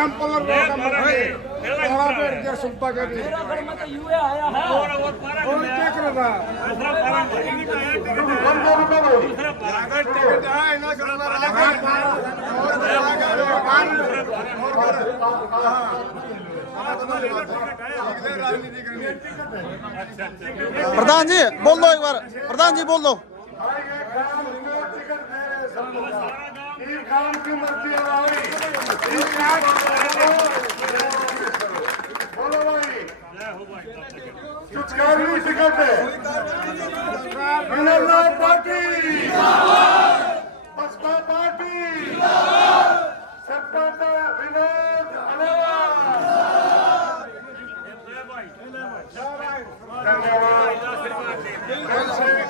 रामपाल सुनता के और क्या कर रहा प्रधान जी बोल दो एक बार, प्रधान जी बोल दो। काम की मर्जी है भाई, बोलो भाई कुछ कार्य टिकट है पार्टी बसपा पार्टी सबका विनोद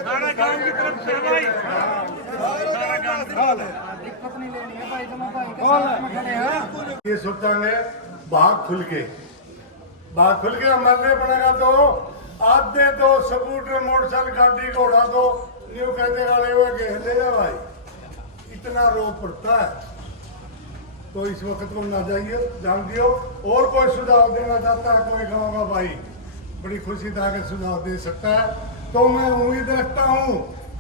सारा गांव की तरफ से भाई ये सोचा है भाग खुल के मरने पड़ेगा तो आधे तो सबूत मोटरसाइकिल गाड़ी घोड़ा तो न्यू कहते वाले हुए घेर जा भाई, इतना रो पड़ता है। तो इस वक्त को ना जाइए, जान दियो। और कोई सुझाव देना चाहता है कोई गाँव का भाई, बड़ी खुशी था कि सुझाव दे सकता है। तो मैं उम्मीद रखता हूँ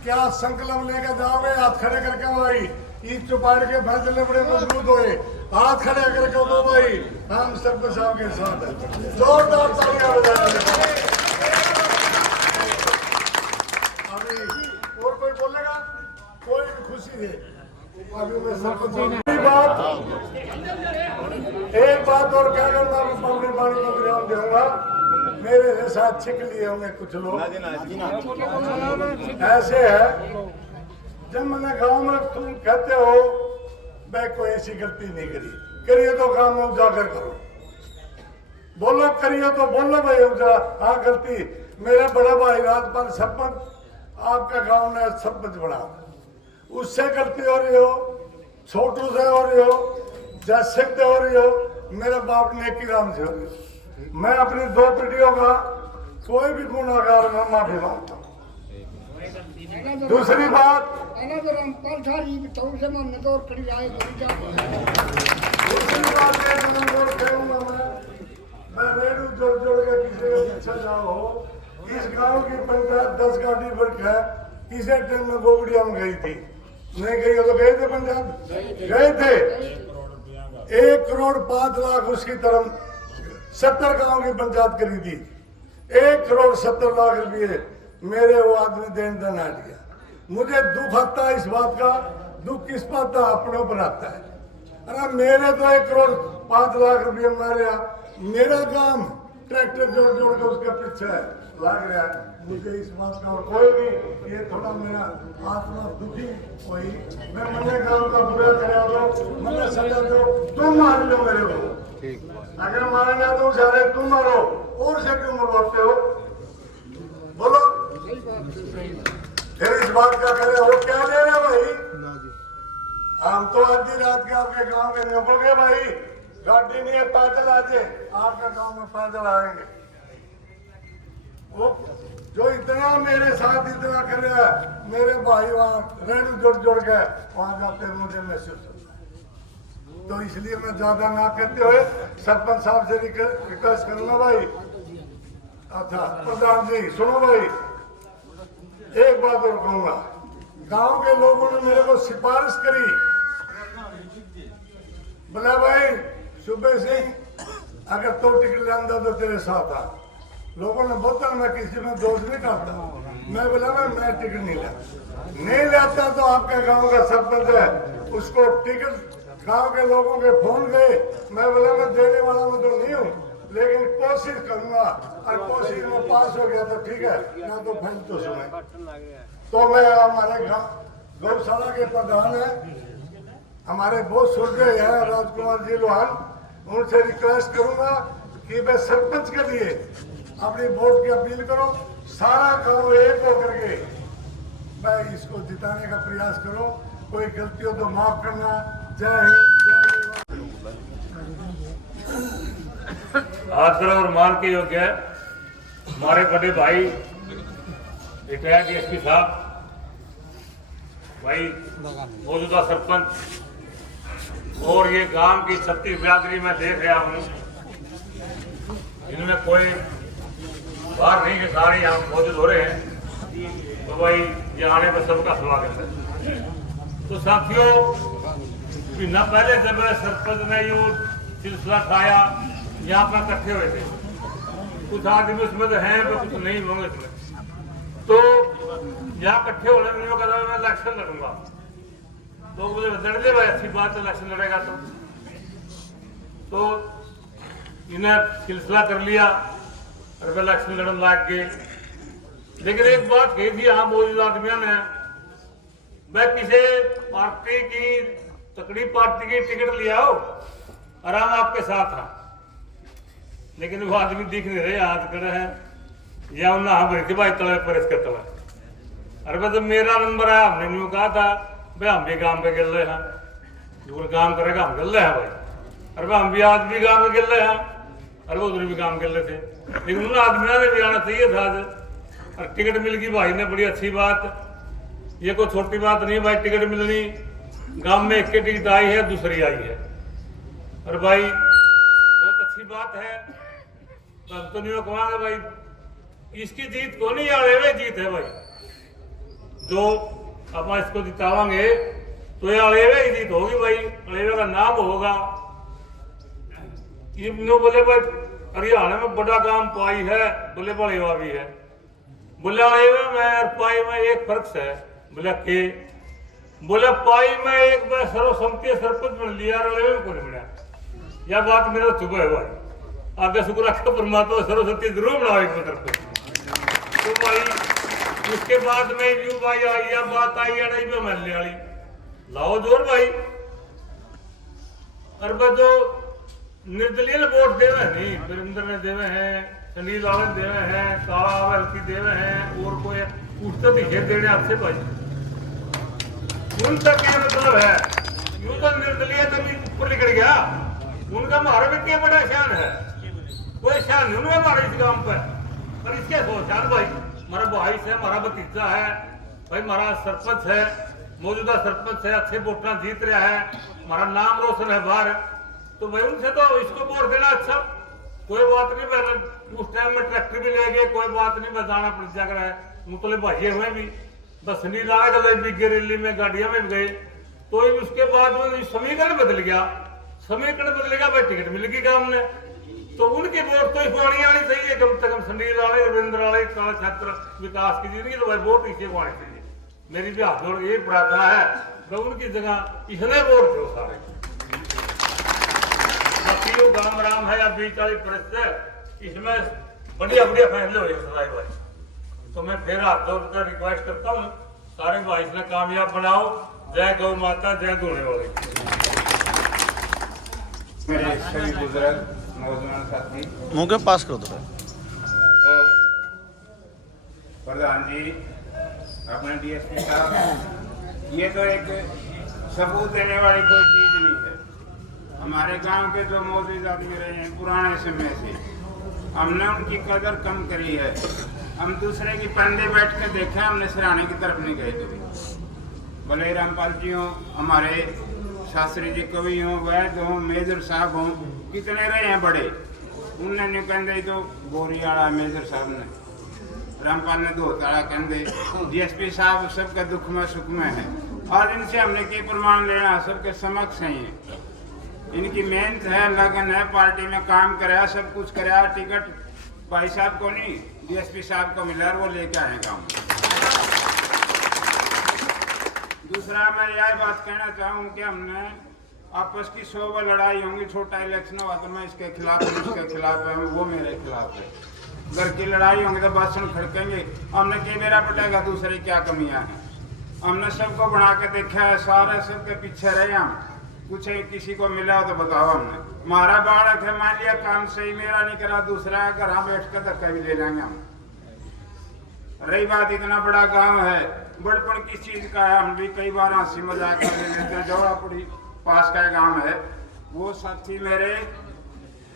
क्या संकल्प लेकर जाओगे, हाथ खड़े करके भाई, ईद चुपाड़ के फैसले बड़े मजबूत हुए, हाथ खड़े करके दो भाई, हम सबके साथ के साथ है। जोरदार तालियां बजाएंगे। अभी और कोई बोलेगा, कोई भी खुशी है। अभी मैं सबको एक बात और कहकर मैं अपने पानी को विराम दूंगा। मेरे जैसा छिक लिए होंगे कुछ लोग ऐसे है, जब मैंने गाँव में तुम कहते हो मैं कोई ऐसी गलती नहीं करिए तो काम उजागर करो, बोलो करिए तो बोलो भाई हाँ गलती। मेरा बड़ा भाई राजपाल सरपंच आपका गांव में सरपंच बना, उससे गलती हो रही हो, छोटू से हो रही हो, जैसे से हो रही हो, मेरे बाप नेकी राम से हो रही हो। मैं अपनी दो पीढ़ियों का कोई भी गुनाहगार मैं माफी मांगता हूँ। दूसरी बात मैं रेडू जोड़ के किसी का पीछे जाओ, इस गांव की पंचायत 10 गाड़ी वर्क है, किसी टाइम में गोगड़िया में गई थी, नहीं गई तो गए थे पंचायत, गए थे। 1 करोड़ 5 लाख उसकी तरफ 70 गांव की पंचायत करी थी, 1 करोड़ 70 लाख रुपये मेरे वो आदमी देन दन आ गया। मुझे दुख आता है इस बात का, दुख किस बात का, अपनों पर आता है। अरे मेरे तो 1 करोड़ 5 लाख रुपये मारे, मेरा काम ट्रैक्टर जोड़ के उसके पीछे लग रहा है। मुझे इस बात का और कोई नहीं, ये थोड़ा मेरा आत्मा दुखी हुई। मैं मने काम का बुरा करा दो, मने सजा दो, तुम मार लो मेरे को, अगर मारना तो सारे तुम मारो, और से क्यों मरवाते हो, बोलो। फिर इस बात का करे और क्या ले रहे भाई, हम तो आधी रात के आपके गांव के निकल गए भाई, गाड़ी नहीं है पैदल आजे, आपके गांव में पैदल आएंगे। वो जो इतना मेरे साथ इतना कर रहा है, मेरे भाई वहाँ रेडू जोड़ के वहाँ जाते मुझे महसूस होता है। तो इसलिए मैं ज्यादा ना कहते हुए सरपंच साहब से रिक्वेस्ट करूंगा भाई। अच्छा प्रधान जी सुनो भाई, एक बात और कहूंगा, गांव के लोगों ने मेरे को सिफारिश करी, बोला भाई सुबह से अगर तो टिकट लांदा तो तेरे साथ आ। लोगों ने बोलता मैं किसी में दोष नहीं करता, मैं बोला मैं टिकट नहीं लाता तो आपका गांव का सरपंच है, उसको टिकट गांव के लोगों के फोन गए, मैं बोला मैं देने वाला मैं तो नहीं हूँ, लेकिन कोशिश करूंगा, और कोशिश में पास हो गया तो ठीक है, ना तो फैल तो सुने। तो मैं हमारे गौशाला के प्रधान है, हमारे बहुत सुरजे हैं राजकुमार जी लोहान, उनसे रिक्वेस्ट करूंगा कि मैं सरपंच के लिए अपनी वोट की अपील करो, सारा गांव एक होकर के मैं इसको जिताने का प्रयास करो, कोई गलती हो तो माफ करना। जय हिंद। आदर और मान के योग्य है हमारे बड़े भाई रिटायर्ड डीएसपी साहब, भाई मौजूदा सरपंच और ये गांव की छत्तीस बिरादरी में देख रहा हूँ, इनमें कोई बाहर नहीं के सारे यहाँ मौजूद हो रहे हैं। तो भाई ये आने पर सबका स्वागत है। तो साथियों, न पहले जब सरपंच ने यो सिलसिला उठाया, यहाँ पर इकट्ठे हुए थे, कुछ आदमी उसमें तो हैं पर कुछ नहीं होंगे इसमें। तो यहाँ इकट्ठे होने में कहता मैं इलेक्शन लड़ूंगा। तो बोले लड़ ले भाई, अच्छी बात है, इलेक्शन लड़ेगा तो इन्हें सिलसिला कर लिया और वे इलेक्शन लड़ने लग गए। लेकिन एक बात कही थी यहाँ मौजूद आदमियों ने, मैं किसी पार्टी की तकड़ी पार्टी की टिकट लिया हो और हम आपके साथ हैं, लेकिन वो आदमी दिख नहीं रहे, हाथ खड़े हैं या उन्हें हाँ भरी थी भाई तले पर इसके तले। अरे बस मेरा नंबर आया, हमने न्यू कहा था भाई हम भी काम पे गिर रहे हैं, जो काम करेगा हम गिर रहे हैं भाई। अरे भाई हम भी आज भी काम पे गिर रहे हैं, अरे वो उधर भी काम कर रहे थे, लेकिन उन आदमियों ने भी आना चाहिए था आज। और टिकट मिल गई भाई ने, बड़ी अच्छी बात, ये कोई छोटी बात नहीं भाई, टिकट मिलनी। गांव में एक टिकट आई है, दूसरी आई है, और भाई बहुत अच्छी बात है। तो हम तो नहीं कमांगे भाई, इसकी जीत को नहीं, अड़ेवे जीत है भाई। जो अब इसको जितावांगे तो ये अड़ेवे की जीत होगी भाई, अड़ेवे का नाम होगा। ये बोले भाई हरियाणा में बड़ा काम पाई है, बोले बड़ेवा भी है, बोले अड़ेवे में और पाई में एक फर्क है। बोले के बोले पाई में एक बार सर्वसम्मति सरपंच बन लिया और अड़ेवे में कौन मिला। यह बात मेरा चुप है भाई, आगे शुक्र रखा परमात्मा सर्वसम्मति जरूर बनाओ एक तरफ। तो भाई उसके बाद में यू भाई आई, यह बात आई अड़ाई में महल्ले वाली लाओ जोर भाई। और जो निर्दलीय वोट देवे नहीं, वीरेंद्र ने देवे हैं, सुनील लाल ने देवे हैं, काला हल्की देवे हैं, और कोई उठते दिखे देने आपसे भाई, उनका क्या मतलब है। यूं तो निर्दलीय तभी ऊपर निकल गया, उनका हमारा भी क्या बड़ा शान है, कोई शान नहीं उनका हमारे इस काम पर। पर इसके सोचान भाई, हमारा भाई से, हमारा भतीजा है भाई, हमारा सरपंच है, मौजूदा सरपंच है, अच्छे वोटा जीत रहा है, हमारा नाम रोशन है बाहर। तो भाई उनसे तो इसको वोट देना अच्छा, कोई बात नहीं। मैं उस टाइम में ट्रैक्टर भी ले गए, कोई बात नहीं, मैं जाना पड़ जाकर है, मुतले भाइये हुए भी, बस नहीं ला गए बिगे रैली में, गाड़ियां में गए। तो उसके बाद में समीकरण बदल गया, समीकरण बदलेगा भाई, टिकट मिल गई काम ने। तो उनकी वोट तो पानी आनी चाहिए कम से कम, संडील वाले, रविंद्र वाले, काला छात्र विकास की जिंदगी, तो भाई वोट इसे को आनी चाहिए। मेरी भी हाथ जोड़ ये प्रार्थना है, तो उनकी जगह इसने वोट दो सारे। गांव राम है या 20-40 परिस्थिति, इसमें बढ़िया बढ़िया फैसले हुए सदाई भाई। तो मैं फिर हाथ जोड़कर रिक्वेस्ट करता हूँ सारे भाई इसने कामयाब बनाओ। जय गौ माता, जय धोने वाले। मेरे सभी बुजुर्ग नौजवान साथी मुंह के पास करो तो और प्रधान जी, अपने डीएसपी साहब, ये तो एक सबूत देने वाली कोई चीज नहीं है। हमारे गांव के जो मौजूद आदमी रहे हैं पुराने समय से, हमने उनकी कदर कम करी है। हम दूसरे की पंदे बैठ के देखे, हमने सिराने की तरफ नहीं गए कभी। भले रामपाल जी हों, हमारे शास्त्री जी कवि हों, वैद हों, मेजर साहब हों, कितने रहे हैं बड़े, उनने नहीं कहते तो बोरी वाला मेजर साहब ने, रामपाल ने दो ताड़ा कहते, डीएसपी साहब सबके दुख में सुख में है। और इनसे हमने की प्रमाण लेना, सबके समक्ष है। इनकी मेहनत है, लगन है, पार्टी में काम कराया, सब कुछ कराया। टिकट भाई साहब को नहीं, डीएसपी साहब को मिला, वो लेके आए काम। दूसरा मैं यह बात कहना चाहूँ कि हमने आपस की 100 लड़ाई होंगी, छोटा इलेक्शन हुआ तो मैं इसके खिलाफ हूँ, इसके खिलाफ है, वो मेरे खिलाफ है। घर की लड़ाई होंगी तो भाषण खड़केंगे, हमने क्या मेरा पटेगा, दूसरे क्या कमियां हैं। हमने सबको बना के देखा है, सारे सबके पीछे रहे हम। कुछ किसी को मिला तो बताओ, हमने हमारा बालक है, मान लिया काम सही मेरा नहीं करा, दूसरा घर बैठ कर धक्का भी ले लेंगे हम। रही बात इतना बड़ा गांव है, बड़पन किस चीज का है, हम भी कई बार हंसी मजाक कर लेते हैं। जौड़ापुरी पास का गांव है, वो साथी मेरे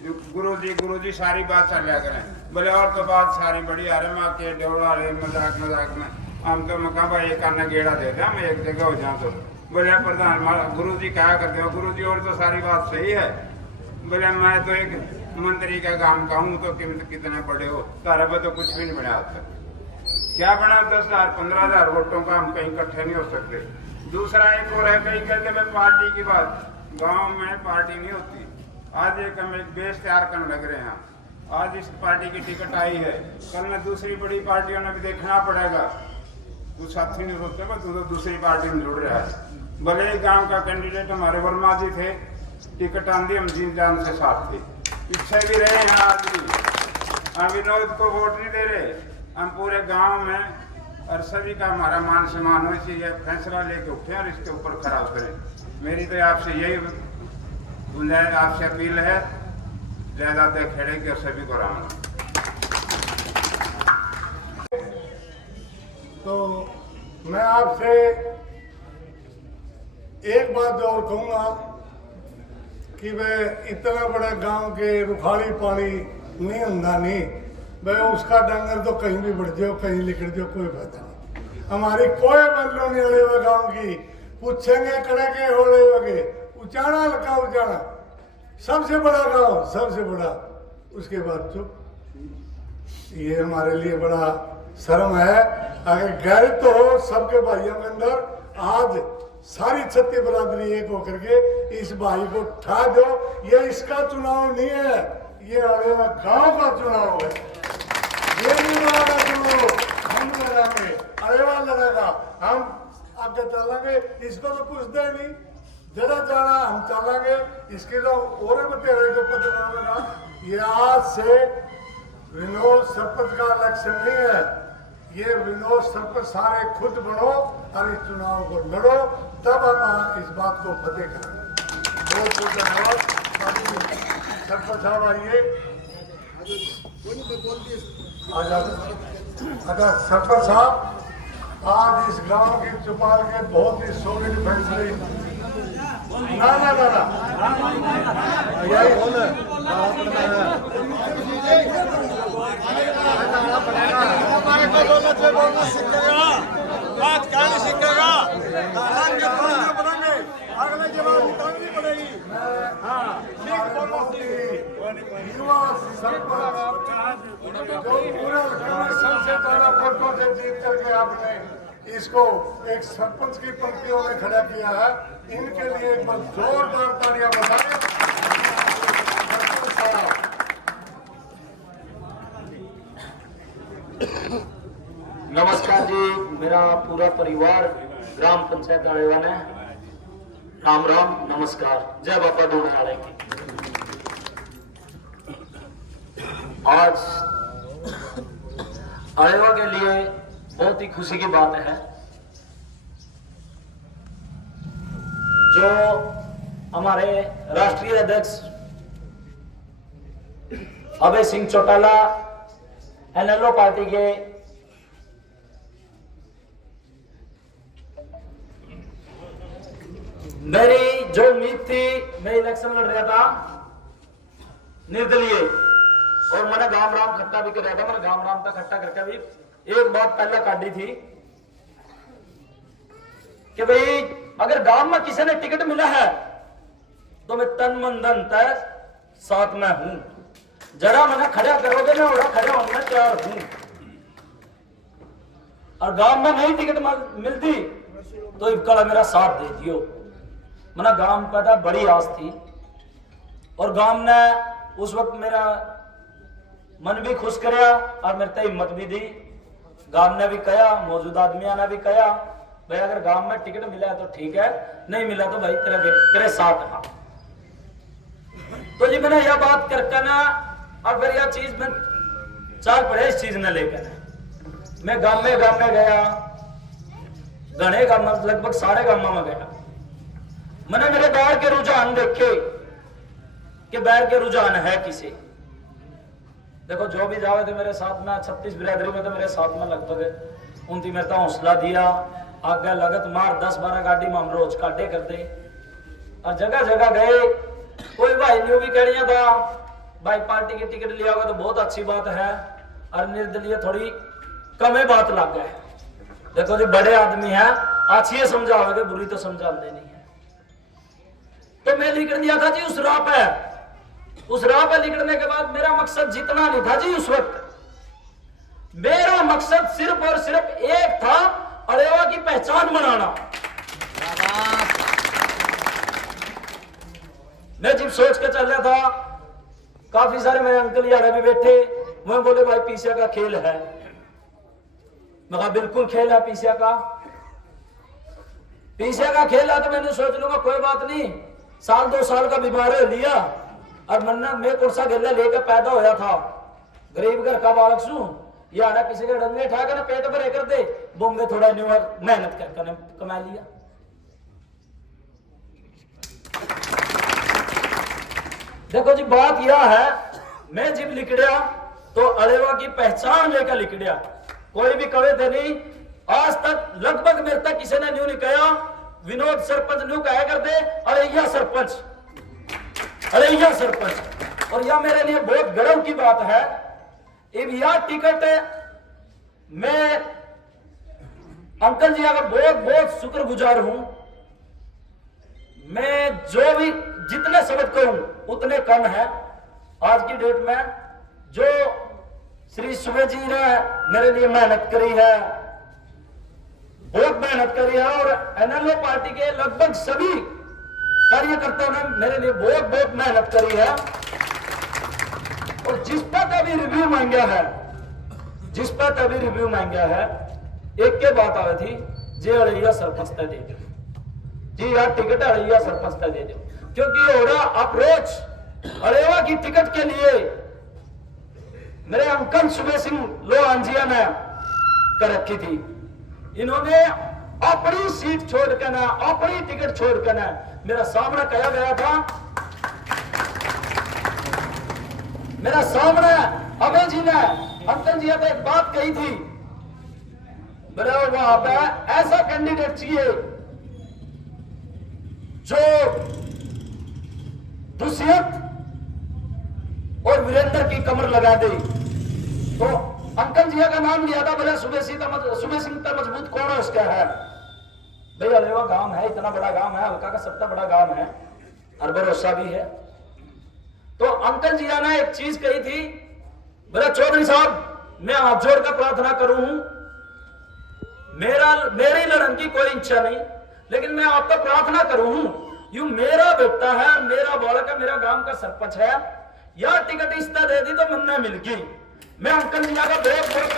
गुरुजी सारी बात चलिया करें, बोले और तो बात सारी बड़ी आ रहे, माँ के डोड़ा रहे मजाक में। हम तो मका भाई एक आना गेड़ा दे दे, हम एक जगह हो जाए तो बोले प्रधान गुरु जी क्या करते हो? गुरु जी और तो सारी बात सही है। बोले मैं तो एक मंत्री का काम का हूँ, तो कितने बड़े हो, तारा पे तो कुछ भी नहीं बना होता। क्या बना? 10,000 15,000 वोटों का हम कहीं इकट्ठे नहीं हो सकते। दूसरा एक और है, कहीं कहते मैं पार्टी की बात, गांव में पार्टी नहीं होती। आज एक हम एक बेस तैयार करने लग रहे हैं। आज इस पार्टी की टिकट आई है, कल में दूसरी बड़ी पार्टियों ने भी देखना पड़ेगा। तू साथी नहीं सोचते, तू तो दूसरी पार्टी में जुड़ रहा है। भले ही गांव का कैंडिडेट हमारे वर्मा जी थे, टिकट आंधी हम जी जान से साथ थे, पीछे भी रहे हैं। आज भी हम विनोद को वोट नहीं दे रहे, हम पूरे गांव में और सभी का हमारा मान सम्मान हो, इसलिए फैसला लेके उठे और इसके ऊपर खड़ा उतरे। मेरी तो आपसे यही गुंजाइश, आपसे अपील है, जायदाद खेड़े के सभी को राम। तो मैं आपसे एक बात और कहूँगा कि वह इतना बड़ा गांव के रुखाड़ी पानी नहीं होता नहीं, वह उसका डंगर तो कहीं भी बढ़ जाओ, कहीं लिखट जाओ, कोई फायदा नहीं। हमारी कोई बदलो नहीं होने हुआ गाँव की, पूछेंगे कड़े के होने वगे उचाना लगा उचाना, सबसे बड़ा गांव, सबसे बड़ा, उसके बाद चुप। ये हमारे लिए बड़ा शर्म है। अगर गैरत तो हो सबके भाइयों के अंदर, आज सारी छत्ती बरादरी एक होकर के इस भाई को ठा दो। ये इसका चुनाव नहीं है, ये अरेवा गांव का चुनाव है। ये नहीं लड़ेगा चुनाव, हम लड़ेंगे, अरेवा लड़ेगा, हम आगे चलेंगे। इसको तो पूछते ही नहीं, जरा जाना हम चलेंगे, इसके तो और तेरे को पता लगेगा। ये आज से विनोद सरपंच का इलेक्शन नहीं है, ये विनोद सरपंच सारे खुद बनो और इस चुनाव को लड़ो, तब हम इस बात को फतेह करेंगे। बहुत बहुत धन्यवाद। सरपंच साहब आइए, अच्छा सरपंच साहब, आज इस गांव की चौपाल के बहुत ही सोने फैसले ना ना ना ना यही बोले हमारे को बोलना सीखेगा, बात क्या नहीं सीखेगा, बनाएंगे, अगले जवाब निकालनी पड़ेगी। हाँ, युवा सरपंच जो पूरा सबसे बड़ा वोटों से जीत करके आपने इसको एक सरपंच की पंक्तियों में खड़ा किया है, इनके लिए एक बार जोरदार तालियां बजाएं। नमस्कार जी, मेरा पूरा परिवार ग्राम पंचायत आलेवान है। राम राम, नमस्कार, जय बाबा डोने वाले की। आज आलेवा के लिए बहुत ही खुशी की बात है, जो हमारे राष्ट्रीय अध्यक्ष अभय सिंह चौटाला एनएलओ पार्टी के मेरी जो उम्मीद थी, मैं इलेक्शन लड़ रहा था निर्दलीय, और मैंने गांव राम खट्टा भी कर रहा था। मैंने गांव राम का खट्टा करके भी एक बात पहले काटी थी कि भाई अगर गांव में किसी ने टिकट मिला है तो मैं तन मन धन तक साथ में हूं, जरा मैंने खड़ा करोगे ना, और खड़ा होने तैयार हूं। और गांव में नहीं टिकट मिलती तो इबका मेरा साथ दे दियो। मैंने गांव का था बड़ी आस थी, और गांव ने उस वक्त मेरा मन भी खुश कराया और मेरे तक हिम्मत भी दी। गांव ने भी कहा, मौजूदा आदमियों ने भी कहा, भाई अगर गांव में टिकट मिला है तो ठीक है, नहीं मिला तो भाई तेरे साथ हाँ। तो जी मैंने यह बात करके ना, और फिर यह चीज में चाल पड़े इस चीज ने लेकर मैं गांव में गया, घने गांव, लगभग सारे गांव में गया। मैंने मेरे बैर के रुझान देखे कि बैर के रुझान है किसे। देखो जो भी जावे थे मेरे साथ में, 36 बिरादरी में तो मेरे साथ में लगभग 29 मेरे तो हौसला दिया। आगे लगत मार 10-12 गाड़ी में हम रोज काटे करते, और जगह जगह गए। कोई भाई न्यू भी कह रही था भाई पार्टी की टिकट लिया होगा तो बहुत अच्छी बात है, और निर्दलीय थोड़ी कमे बात लग गए। देखो जी बड़े आदमी है, अच्छी समझाओगे, बुरी तो समझाते नहीं है। तो मैं लिख दिया था जी उस राह पे। उस राह पे लिखने के बाद मेरा मकसद जितना नहीं था जी उस वक्त। मेरा मकसद सिर्फ और सिर्फ एक था, अरेवा की पहचान बनाना। मैं जब सोच के चल रहा था, काफी सारे मेरे अंकल यार भी बैठे, वो बोले भाई पीछे का खेल है। मैं कहा बिल्कुल खेल है पीछे का। पीछे का खेल है तो मैंने सोच लूंगा कोई बात नहीं, साल 2 साल का बीमार हो लिया और मन्ना मैं कुर्सा गला लेकर पैदा होया था, गरीब घर का बालक सू, या ना किसी के डंगे ठा कर पेट भरे कर दे, बॉम्बे थोड़ा न्यू मेहनत कर कमा लिया। देखो जी बात यह है, मैं जब लिखड़िया तो अरेवा की पहचान लेकर लिखड़िया। कोई भी कवे थे नहीं, आज तक लगभग मेरे तक किसी ने न्यू नहीं कहा विनोद सरपंच न्यू कहा कर दे अरे यह सरपंच, अरे यह सरपंच। और यह मेरे लिए बहुत गर्व की बात है। अब यह टिकट मैं अंकल जी का बहुत बहुत शुक्रगुजार हूं। मैं जो भी जितने शब्द कहूं उतने कम है। आज की डेट में जो श्री सुबे जी ने मेरे लिए मेहनत करी है, बहुत मेहनत करी है, और एनएलओ पार्टी के लगभग सभी कार्यकर्ताओं ने मेरे लिए बहुत बहुत मेहनत करी है। और जिस पर कभी रिव्यू मांगा है, जिस पर कभी रिव्यू मांगा है, एक के बात आई थी जी अड़ैया सरपंच तय दे दो जी, यार टिकट अड़ैया सरपंच तय दे दो, क्योंकि ओरा अप्रोच अरेवा की टिकट के लिए मेरे अंकल सुबे सिंह लोहांजिया ने कर रखी थी। इन्होंने अपनी सीट छोड़कर ना, अपनी टिकट छोड़कर ना मेरा सामना कहा गया था। मेरा सामने अभय जी ने अंकल जी ने एक बात कही थी, मेरे वहां पे ऐसा कैंडिडेट चाहिए जो दुष्यंत और वीरेंद्र की कमर लगा दे। तो अंकल जी का नाम लिया था, बोले सुबे सिंह का मजबूत कौन है उसका है भाई, अरेवा गांव है, इतना बड़ा गांव है, हल्का का सबसे बड़ा गांव है और भरोसा भी है। तो अंकल जी ने एक चीज कही थी, बोले चौधरी साहब मैं हाथ जोड़कर प्रार्थना करूं हूं, मेरी लड़न की कोई इच्छा नहीं, लेकिन मैं आपको प्रार्थना करूं हूं, यू मेरा बेटा है, मेरा बालक है, मेरा गांव का सरपंच है, या टिकट इस तरह दे दी तो मन्ना मिल गई। मैं अंकल जी का बहुत बहुत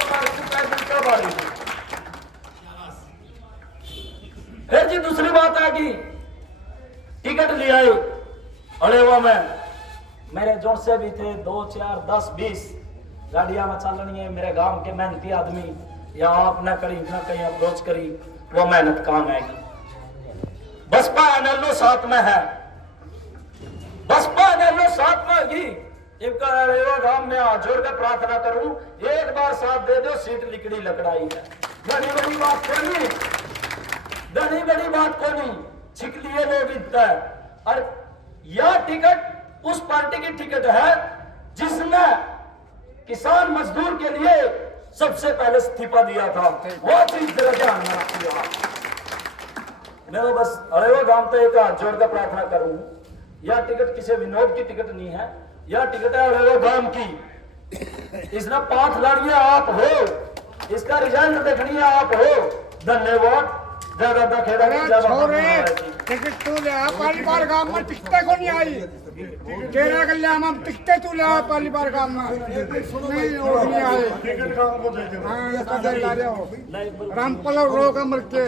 फिर जी दूसरी बात है कि टिकट ले आए अरेवा में, मेरे जोड़ से भी थे 2 4 10 20 गाड़ियां में चलनी है। मेरे गांव के मेहनती आदमी या आपने करी ना कहीं अप्रोच करी, वो मेहनत काम आएगी। बसपा एनएलओ साथ में है, बसपा एनएलओ साथ में होगी। इनका अरेवा गांव में हाथ जोड़कर प्रार्थना करूं, एक बार साथ दे दो, सीट लिकड़ी लकड़ाई है। बड़ी बड़ी बात को नहीं, बड़ी बड़ी बात को नहीं, छिक लिए लोग इतना है। और यह टिकट उस पार्टी की टिकट है जिसने किसान मजदूर के लिए सबसे पहले इस्तीफा दिया था, वो चीज जरा ध्यान में रखिएगा। मैं तो बस अरेवा गांव तो एक हाथ जोड़कर प्रार्थना करूं, यह टिकट किसी विनोद की टिकट नहीं है, यह टिकट है अरेवा गांव की। इसने 5 लड़ियां आप हो, इसका रिजल्ट देखनी है आप हो। धन्यवाद। ज्यादा खेड़ा टिकट तू ले आ, पहली बार गांव में टिकटे को नहीं आई, तेरा कल्याण हम टिकटे तू ले आ, पहली बार गांव में नहीं वो नहीं आए। टिकट काम को देते हाँ ऐसा दे ला रहे हो रामपल और रो का मर के